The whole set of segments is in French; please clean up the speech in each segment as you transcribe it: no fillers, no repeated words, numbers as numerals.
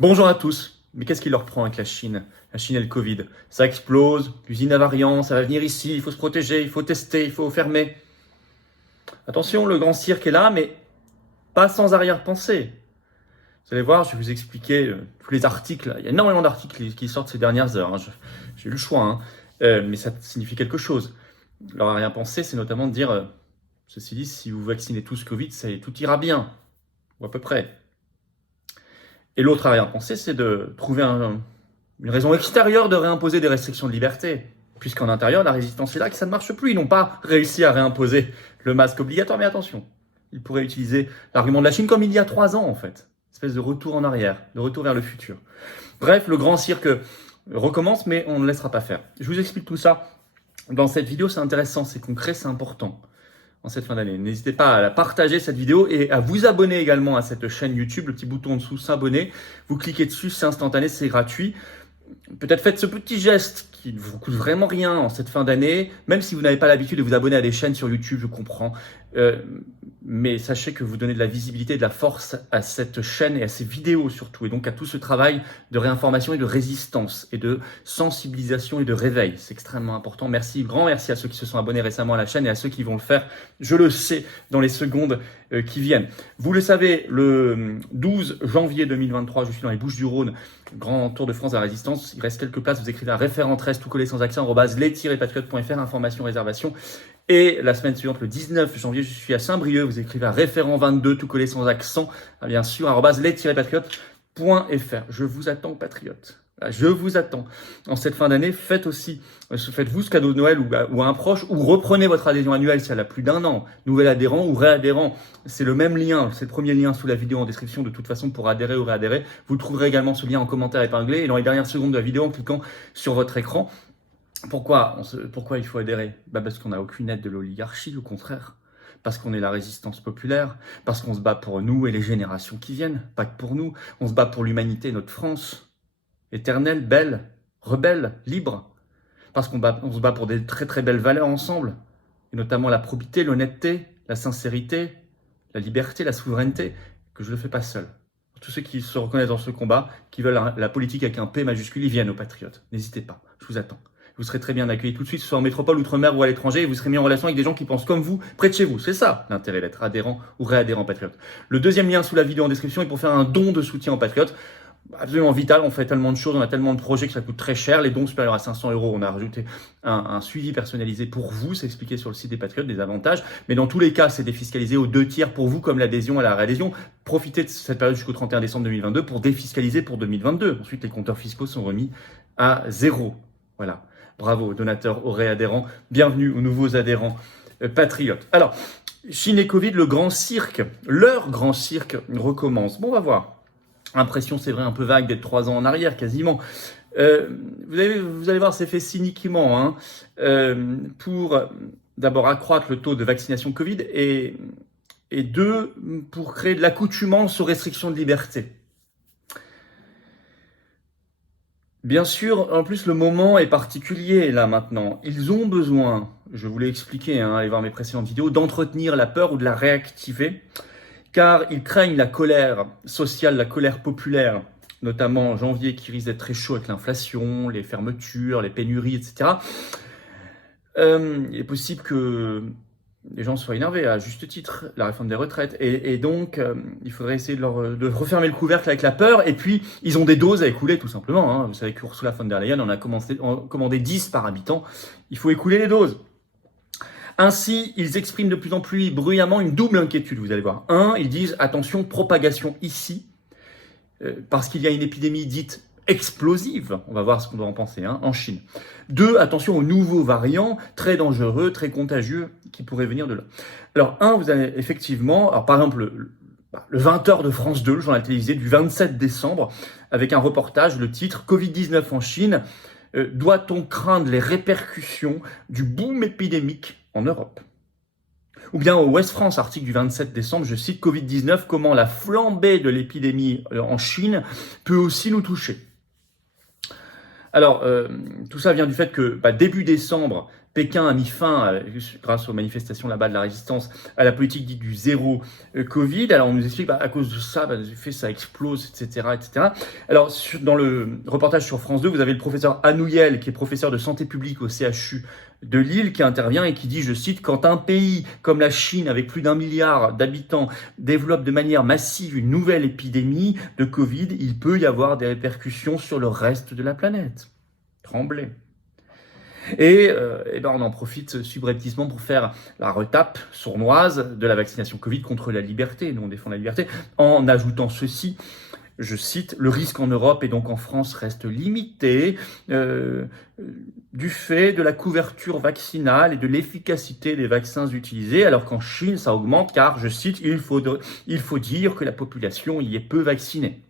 Bonjour à tous. Mais qu'est-ce qui leur prend avec la Chine? La Chine et le Covid. Ça explose, l'usine à variants, ça va venir ici, il faut se protéger, il faut tester, il faut fermer. Attention, le grand cirque est là, mais pas sans arrière-pensée. Vous allez voir, je vais vous expliquer tous les articles. Il y a énormément d'articles qui sortent ces dernières heures, hein. J'ai eu le choix, hein. Mais ça signifie quelque chose. Leur arrière-pensée, c'est notamment de dire, ceci dit, si vous vaccinez tous Covid, tout ira bien, ou à peu près. Et l'autre arrière-pensée, c'est de trouver une raison extérieure de réimposer des restrictions de liberté. Puisqu'en intérieur, la résistance est là, que ça ne marche plus. Ils n'ont pas réussi à réimposer le masque obligatoire, mais attention, ils pourraient utiliser l'argument de la Chine comme il y a 3 ans, en fait. Une espèce de retour en arrière, de retour vers le futur. Bref, le grand cirque recommence, mais on ne laissera pas faire. Je vous explique tout ça dans cette vidéo, c'est intéressant, c'est concret, c'est important en cette fin d'année. N'hésitez pas à la partager cette vidéo et à vous abonner également à cette chaîne YouTube, le petit bouton en dessous, s'abonner. Vous cliquez dessus, c'est instantané, c'est gratuit. Peut-être faites ce petit geste qui ne vous coûte vraiment rien en cette fin d'année, même si vous n'avez pas l'habitude de vous abonner à des chaînes sur YouTube, je comprends. Mais sachez que vous donnez de la visibilité et de la force à cette chaîne et à ces vidéos surtout, et donc à tout ce travail de réinformation et de résistance et de sensibilisation et de réveil. C'est extrêmement important. Merci, grand merci à ceux qui se sont abonnés récemment à la chaîne et à ceux qui vont le faire, je le sais, dans les secondes qui viennent. Vous le savez, le 12 janvier 2023, je suis dans les Bouches-du-Rhône, grand tour de France de la résistance. Il reste quelques places, vous écrivez un référent 13, tout collé sans accent, @les-patriotes.fr, information, réservation. Et la semaine suivante, le 19 janvier, je suis à Saint-Brieuc, vous écrivez un référent 22, tout collé sans accent, bien sûr, @les-patriotes.fr. Je vous attends, patriotes. Je vous attends. En cette fin d'année, faites-vous ce cadeau de Noël ou à un proche, ou reprenez votre adhésion annuelle si elle a plus d'1 an. Nouvel adhérent ou réadhérent, c'est le même lien, c'est le premier lien sous la vidéo en description de toute façon pour adhérer ou réadhérer. Vous trouverez également ce lien en commentaire épinglé et dans les dernières secondes de la vidéo en cliquant sur votre écran. Pourquoi il faut adhérer? Parce qu'on n'a aucune aide de l'oligarchie, au contraire. Parce qu'on est la résistance populaire, parce qu'on se bat pour nous et les générations qui viennent, pas que pour nous. On se bat pour l'humanité, notre France, éternelle, belle, rebelle, libre. Parce on se bat pour des très très belles valeurs ensemble, et notamment la probité, l'honnêteté, la sincérité, la liberté, la souveraineté, que je ne le fais pas seul. Pour tous ceux qui se reconnaissent dans ce combat, qui veulent la politique avec un P majuscule, ils viennent aux Patriotes. N'hésitez pas, je vous attends. Vous serez très bien accueillis tout de suite, soit en métropole, outre-mer ou à l'étranger, et vous serez mis en relation avec des gens qui pensent comme vous, près de chez vous. C'est ça l'intérêt d'être adhérent ou réadhérent Patriote. Le deuxième lien sous la vidéo en description est pour faire un don de soutien aux Patriotes. Absolument vital, on fait tellement de choses, on a tellement de projets que ça coûte très cher. Les dons supérieurs à 500 €, on a rajouté un suivi personnalisé pour vous, c'est expliqué sur le site des Patriotes, des avantages. Mais dans tous les cas, c'est défiscalisé aux 2 tiers pour vous, comme l'adhésion à la réadhésion. Profitez de cette période jusqu'au 31 décembre 2022 pour défiscaliser pour 2022. Ensuite, les compteurs fiscaux sont remis à 0. Voilà. Bravo aux donateurs, aux réadhérents. Bienvenue aux nouveaux adhérents patriotes. Alors, Chine et Covid, le grand cirque, leur grand cirque recommence. Bon, on va voir. Impression, c'est vrai, un peu vague d'être 3 ans en arrière, quasiment. Vous allez voir, c'est fait cyniquement, hein, pour d'abord accroître le taux de vaccination Covid et 2, pour créer de l'accoutumance aux restrictions de liberté. Bien sûr, en plus, le moment est particulier, là, maintenant. Ils ont besoin, je vous l'ai expliqué, hein, allez voir mes précédentes vidéos, d'entretenir la peur ou de la réactiver, car ils craignent la colère sociale, la colère populaire, notamment en janvier, qui risque d'être très chaud avec l'inflation, les fermetures, les pénuries, etc. Il est possible que les gens soient énervés, à juste titre, la réforme des retraites. Et donc, il faudrait essayer de refermer le couvercle avec la peur. Et puis, ils ont des doses à écouler, tout simplement, hein. Vous savez qu'Ursula von der Leyen en a commandé 10 par habitant. Il faut écouler les doses. Ainsi, ils expriment de plus en plus bruyamment une double inquiétude, vous allez voir. Ils disent, attention, propagation ici, parce qu'il y a une épidémie dite explosive, on va voir ce qu'on doit en penser, hein, en Chine. 2, attention aux nouveaux variants, très dangereux, très contagieux, qui pourraient venir de là. Alors, vous avez effectivement, alors par exemple, le 20h de France 2, le journal télévisé du 27 décembre, avec un reportage, le titre « Covid-19 en Chine, doit-on craindre les répercussions du boom épidémique en Europe ?» Ou bien au Ouest France, article du 27 décembre, je cite « Covid-19, comment la flambée de l'épidémie en Chine peut aussi nous toucher ?» Alors, tout ça vient du fait que début décembre, Pékin a mis fin, grâce aux manifestations là-bas de la résistance, à la politique dite du zéro Covid. Alors on nous explique à cause de ça, des effets, ça explose, etc., etc. Alors dans le reportage sur France 2, vous avez le professeur Anouyel, qui est professeur de santé publique au CHU de Lille, qui intervient et qui dit, je cite, « Quand un pays comme la Chine, avec plus d'1 milliard d'habitants, développe de manière massive une nouvelle épidémie de Covid, il peut y avoir des répercussions sur le reste de la planète. » Tremblez. Et on en profite subrepticement pour faire la retape sournoise de la vaccination Covid contre la liberté. Nous, on défend la liberté en ajoutant ceci. Je cite, « Le risque en Europe et donc en France reste limité du fait de la couverture vaccinale et de l'efficacité des vaccins utilisés, alors qu'en Chine, ça augmente car, je cite, il faut dire que la population y est peu vaccinée. »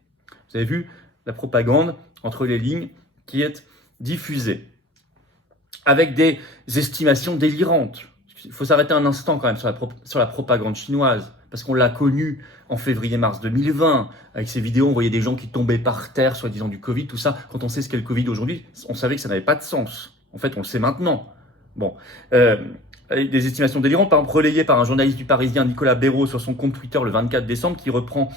Vous avez vu la propagande entre les lignes qui est diffusée, avec des estimations délirantes. Il faut s'arrêter un instant quand même sur la propagande chinoise, parce qu'on l'a connue en février-mars 2020, avec ces vidéos, on voyait des gens qui tombaient par terre, soi-disant du Covid, tout ça. Quand on sait ce qu'est le Covid aujourd'hui, on savait que ça n'avait pas de sens. En fait, on le sait maintenant. Bon, avec des estimations délirantes, par exemple, relayées par un journaliste du Parisien, Nicolas Béraud, sur son compte Twitter le 24 décembre, qui reprend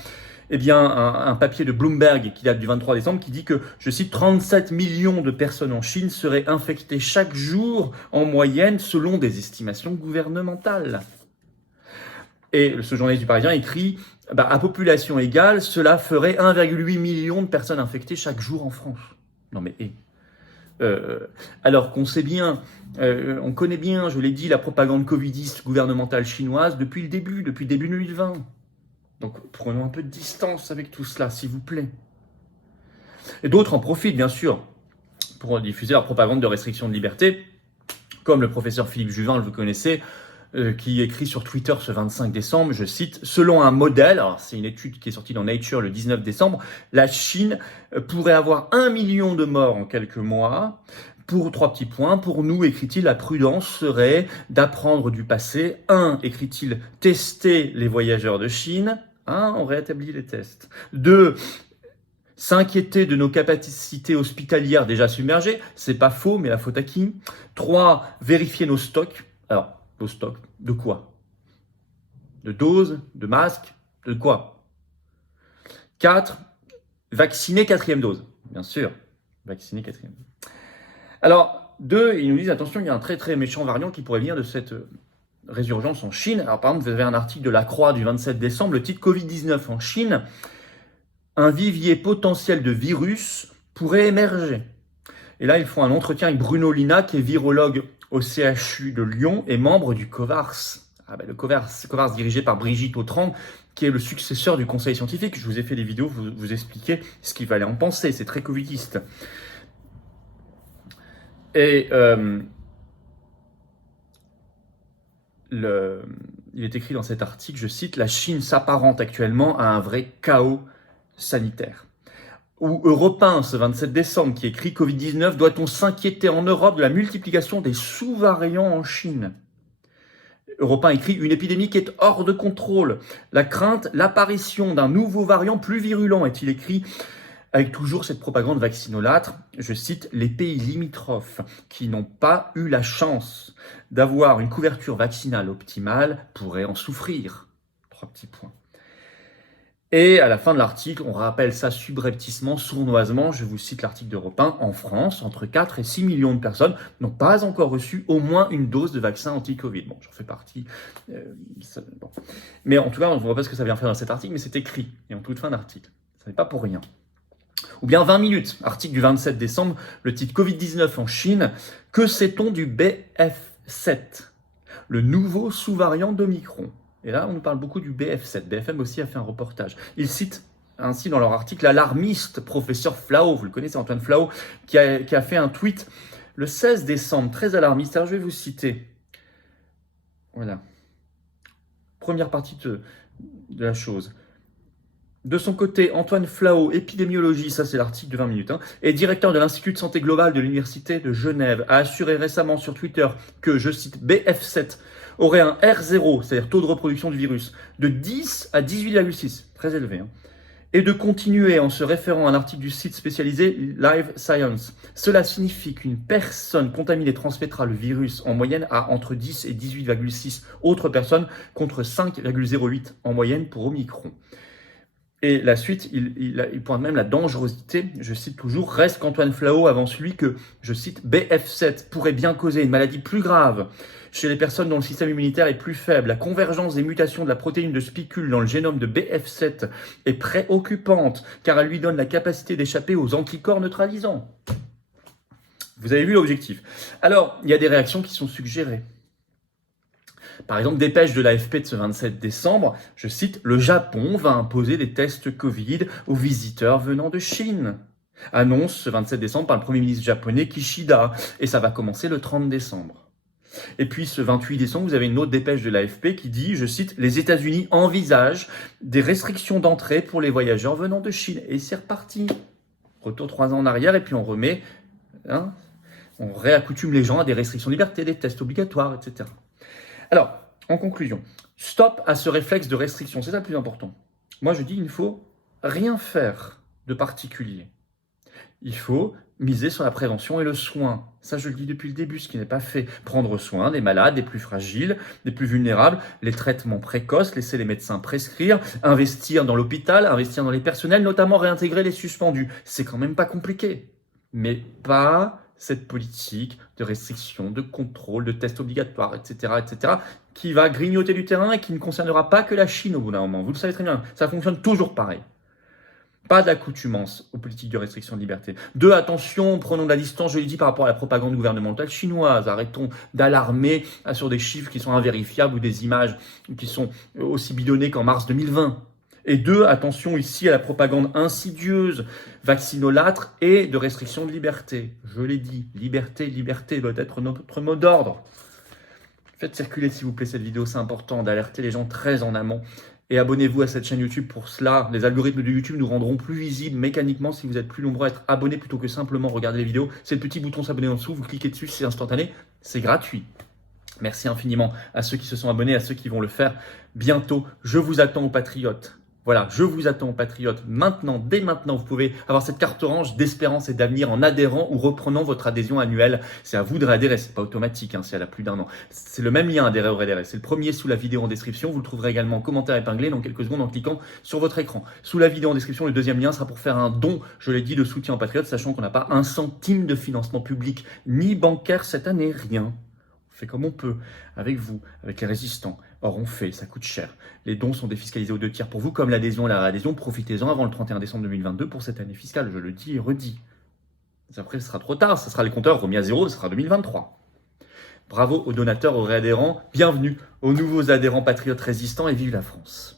un papier de Bloomberg qui date du 23 décembre, qui dit que, je cite, 37 millions de personnes en Chine seraient infectées chaque jour en moyenne, selon des estimations gouvernementales. Et ce journaliste du Parisien écrit, à population égale, cela ferait 1,8 million de personnes infectées chaque jour en France. Non mais, alors qu'on sait bien, on connaît bien, je l'ai dit, la propagande covidiste gouvernementale chinoise depuis début 2020. Donc prenons un peu de distance avec tout cela, s'il vous plaît. Et d'autres en profitent, bien sûr, pour diffuser leur propagande de restriction de liberté, comme le professeur Philippe Juvin, vous connaissez, qui écrit sur Twitter ce 25 décembre, je cite, « Selon un modèle, alors c'est une étude qui est sortie dans Nature le 19 décembre, la Chine pourrait avoir 1 million de morts en quelques mois. Pour 3 petits points, pour nous, écrit-il, la prudence serait d'apprendre du passé. 1, écrit-il, tester les voyageurs de Chine. 1, on rétablit les tests. 2, s'inquiéter de nos capacités hospitalières déjà submergées. C'est pas faux, mais la faute à qui? 3, vérifier nos stocks. Alors, nos stocks, de quoi? De doses, de masques, de quoi? 4, vacciner 4e dose. Bien sûr, vacciner 4e dose. Alors, 2, ils nous disent, attention, il y a un très très méchant variant qui pourrait venir de cette résurgence en Chine. Alors par exemple, vous avez un article de La Croix du 27 décembre, le titre « Covid-19 en Chine, un vivier potentiel de virus pourrait émerger ». Et là, ils font un entretien avec Bruno Lina, qui est virologue au CHU de Lyon et membre du COVARS. Le COVARS dirigé par Brigitte Autrand, qui est le successeur du conseil scientifique. Je vous ai fait des vidéos, vous expliquer ce qu'il fallait en penser, c'est très covidiste. Et il est écrit dans cet article, je cite, « La Chine s'apparente actuellement à un vrai chaos sanitaire ». Ou Europe 1, ce 27 décembre, qui écrit « Covid-19, doit-on s'inquiéter en Europe de la multiplication des sous-variants en Chine ?» Europe 1 écrit « Une épidémie qui est hors de contrôle. La crainte, l'apparition d'un nouveau variant plus virulent », est-il écrit, avec toujours cette propagande vaccinolâtre, je cite, « Les pays limitrophes qui n'ont pas eu la chance d'avoir une couverture vaccinale optimale pourraient en souffrir. » 3 petits points. Et à la fin de l'article, on rappelle ça subrepticement, sournoisement, je vous cite l'article d'Europe 1, en France, entre 4 et 6 millions de personnes n'ont pas encore reçu au moins une dose de vaccin anti-Covid. Bon, j'en fais partie. Bon. Mais en tout cas, on ne voit pas ce que ça vient faire dans cet article, mais c'est écrit, et en toute fin d'article. Ça n'est pas pour rien. Ou bien 20 minutes, article du 27 décembre, le titre Covid-19 en Chine, que sait-on du BF7, le nouveau sous-variant d'Omicron? Et là, on nous parle beaucoup du BF7. BFM aussi a fait un reportage. Ils citent ainsi dans leur article l'alarmiste professeur Flao, vous le connaissez, Antoine Flao, qui a fait un tweet le 16 décembre, très alarmiste. Alors, je vais vous citer. Voilà. Première partie de la chose. De son côté, Antoine Flao, épidémiologie, ça c'est l'article de 20 minutes, et directeur de l'Institut de santé globale de l'Université de Genève, a assuré récemment sur Twitter que, je cite, BF7 aurait un R0, c'est-à-dire taux de reproduction du virus, de 10 à 18,6, très élevé, et de continuer en se référant à un article du site spécialisé Live Science. Cela signifie qu'une personne contaminée transmettra le virus en moyenne à entre 10 et 18,6 autres personnes contre 5,08 en moyenne pour Omicron. Et la suite, il pointe même la dangerosité, je cite toujours, reste qu'Antoine Flahault avance lui que, je cite, BF7 pourrait bien causer une maladie plus grave chez les personnes dont le système immunitaire est plus faible. La convergence des mutations de la protéine de spicule dans le génome de BF7 est préoccupante car elle lui donne la capacité d'échapper aux anticorps neutralisants. Vous avez vu l'objectif. Alors, il y a des réactions qui sont suggérées. Par exemple, dépêche de l'AFP de ce 27 décembre, je cite, « Le Japon va imposer des tests Covid aux visiteurs venant de Chine ». Annonce ce 27 décembre par le Premier ministre japonais Kishida, et ça va commencer le 30 décembre. Et puis ce 28 décembre, vous avez une autre dépêche de l'AFP qui dit, je cite, « Les États-Unis envisagent des restrictions d'entrée pour les voyageurs venant de Chine ». Et c'est reparti. Retour 3 ans en arrière, et puis on remet, on réaccoutume les gens à des restrictions de liberté, des tests obligatoires, etc. Alors, en conclusion, stop à ce réflexe de restriction, c'est ça le plus important. Moi, je dis qu'il ne faut rien faire de particulier. Il faut miser sur la prévention et le soin. Ça, je le dis depuis le début, ce qui n'est pas fait. Prendre soin des malades, des plus fragiles, des plus vulnérables, les traitements précoces, laisser les médecins prescrire, investir dans l'hôpital, investir dans les personnels, notamment réintégrer les suspendus. C'est quand même pas compliqué. Mais pas cette politique de restriction, de contrôle, de tests obligatoires, etc., qui va grignoter du terrain et qui ne concernera pas que la Chine au bout d'un moment. Vous le savez très bien, ça fonctionne toujours pareil. Pas d'accoutumance aux politiques de restriction de liberté. 2, attention, prenons de la distance, je l'ai dit, par rapport à la propagande gouvernementale chinoise. Arrêtons d'alarmer sur des chiffres qui sont invérifiables ou des images qui sont aussi bidonnées qu'en mars 2020. Et 2, attention ici à la propagande insidieuse, vaccinolâtre et de restriction de liberté. Je l'ai dit, liberté doit être notre mot d'ordre. Faites circuler s'il vous plaît cette vidéo, c'est important d'alerter les gens très en amont. Et abonnez-vous à cette chaîne YouTube pour cela. Les algorithmes de YouTube nous rendront plus visibles mécaniquement si vous êtes plus nombreux à être abonnés plutôt que simplement regarder les vidéos. C'est le petit bouton s'abonner en dessous, vous cliquez dessus, c'est instantané, c'est gratuit. Merci infiniment à ceux qui se sont abonnés, à ceux qui vont le faire bientôt. Je vous attends aux patriotes. Voilà, je vous attends, patriotes. Maintenant, dès maintenant, vous pouvez avoir cette carte orange d'espérance et d'avenir en adhérant ou reprenant votre adhésion annuelle. C'est à vous de réadhérer, c'est pas automatique, si elle a plus d'un an. C'est le même lien, adhérer ou réadhérer. C'est le premier sous la vidéo en description. Vous le trouverez également en commentaire épinglé dans quelques secondes en cliquant sur votre écran. Sous la vidéo en description, le deuxième lien sera pour faire un don, je l'ai dit, de soutien aux patriotes, sachant qu'on n'a pas un centime de financement public ni bancaire cette année, rien. On fait comme on peut, avec vous, avec les résistants. Or, on fait, ça coûte cher. Les dons sont défiscalisés aux 2 tiers pour vous, comme l'adhésion et la réadhésion. Profitez-en avant le 31 décembre 2022 pour cette année fiscale, je le dis et redis. Après, ce sera trop tard, ce sera les compteurs remis à zéro, ce sera 2023. Bravo aux donateurs, aux réadhérents. Bienvenue aux nouveaux adhérents patriotes résistants et vive la France.